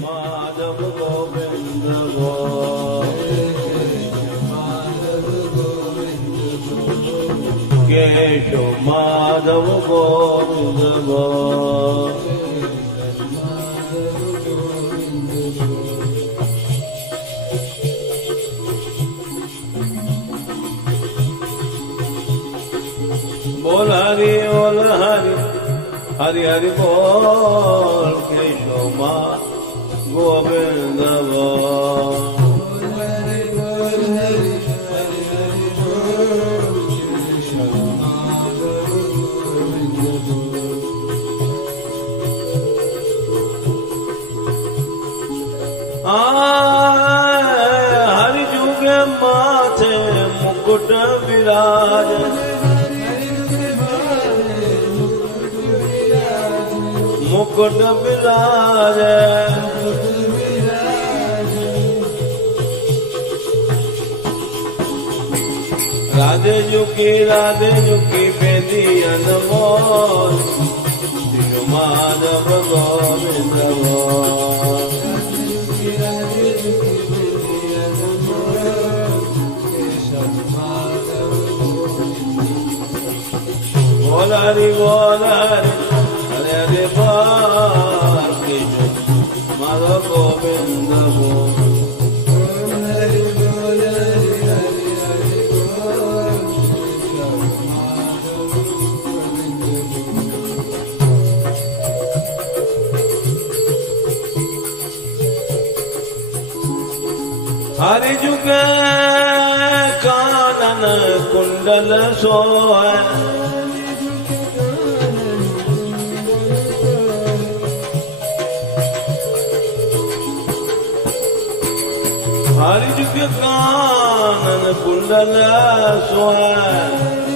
माधव गोविंद बोल केशव माधव गोविंद बोल बोल हरि बोल हरि हरि हरि बोल केशव माधव गोविंद बोल हरि जुगे माथे मुकुट विराज मुकुट विराज राधे जुकी बेदी अनमोल माधव गोविंद बोल हरि बोल हरि हरे हरे बोल माधव गोविंद बोल हरि जुग कानन कुंडल सोय हरि जुग कानन कुंडल सोय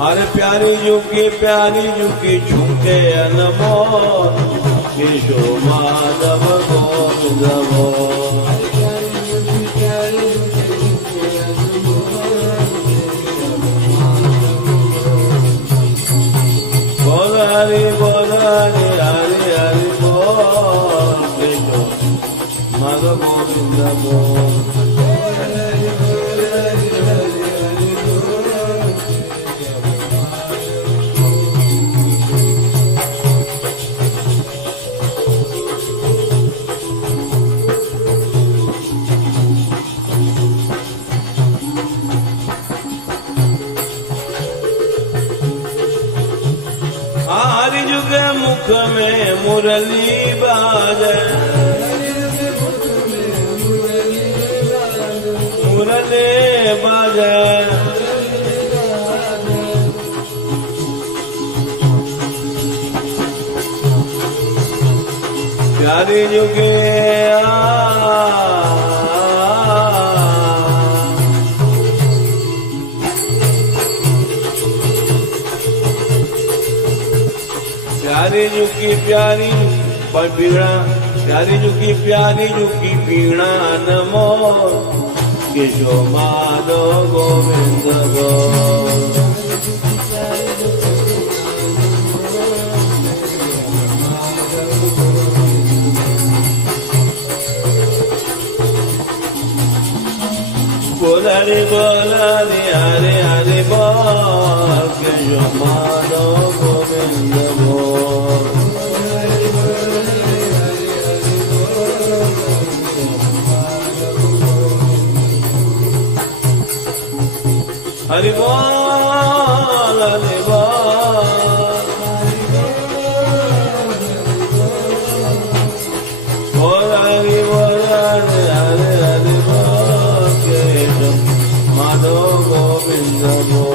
हरे प्यारी जुकी झुके अनमोल केशव माधव गोविंद बोल हरि बोल हरि हरि हरि बोल केशव माधव गोविंद बोल हरि जुग मुख में मुरली बाजे मुरली बाजे प्यारी जुगे प्यारी जुकी प्यारी बीणा प्यारी जुकी बीणा नमो केशव माधव गोविंद बोल हरि हरे हरे बोल केशव माधव गोविंद बोल हरि बोल हरि बोल हरि बोल हरि हरे हरि बोल केशव माधव गोविंद बोल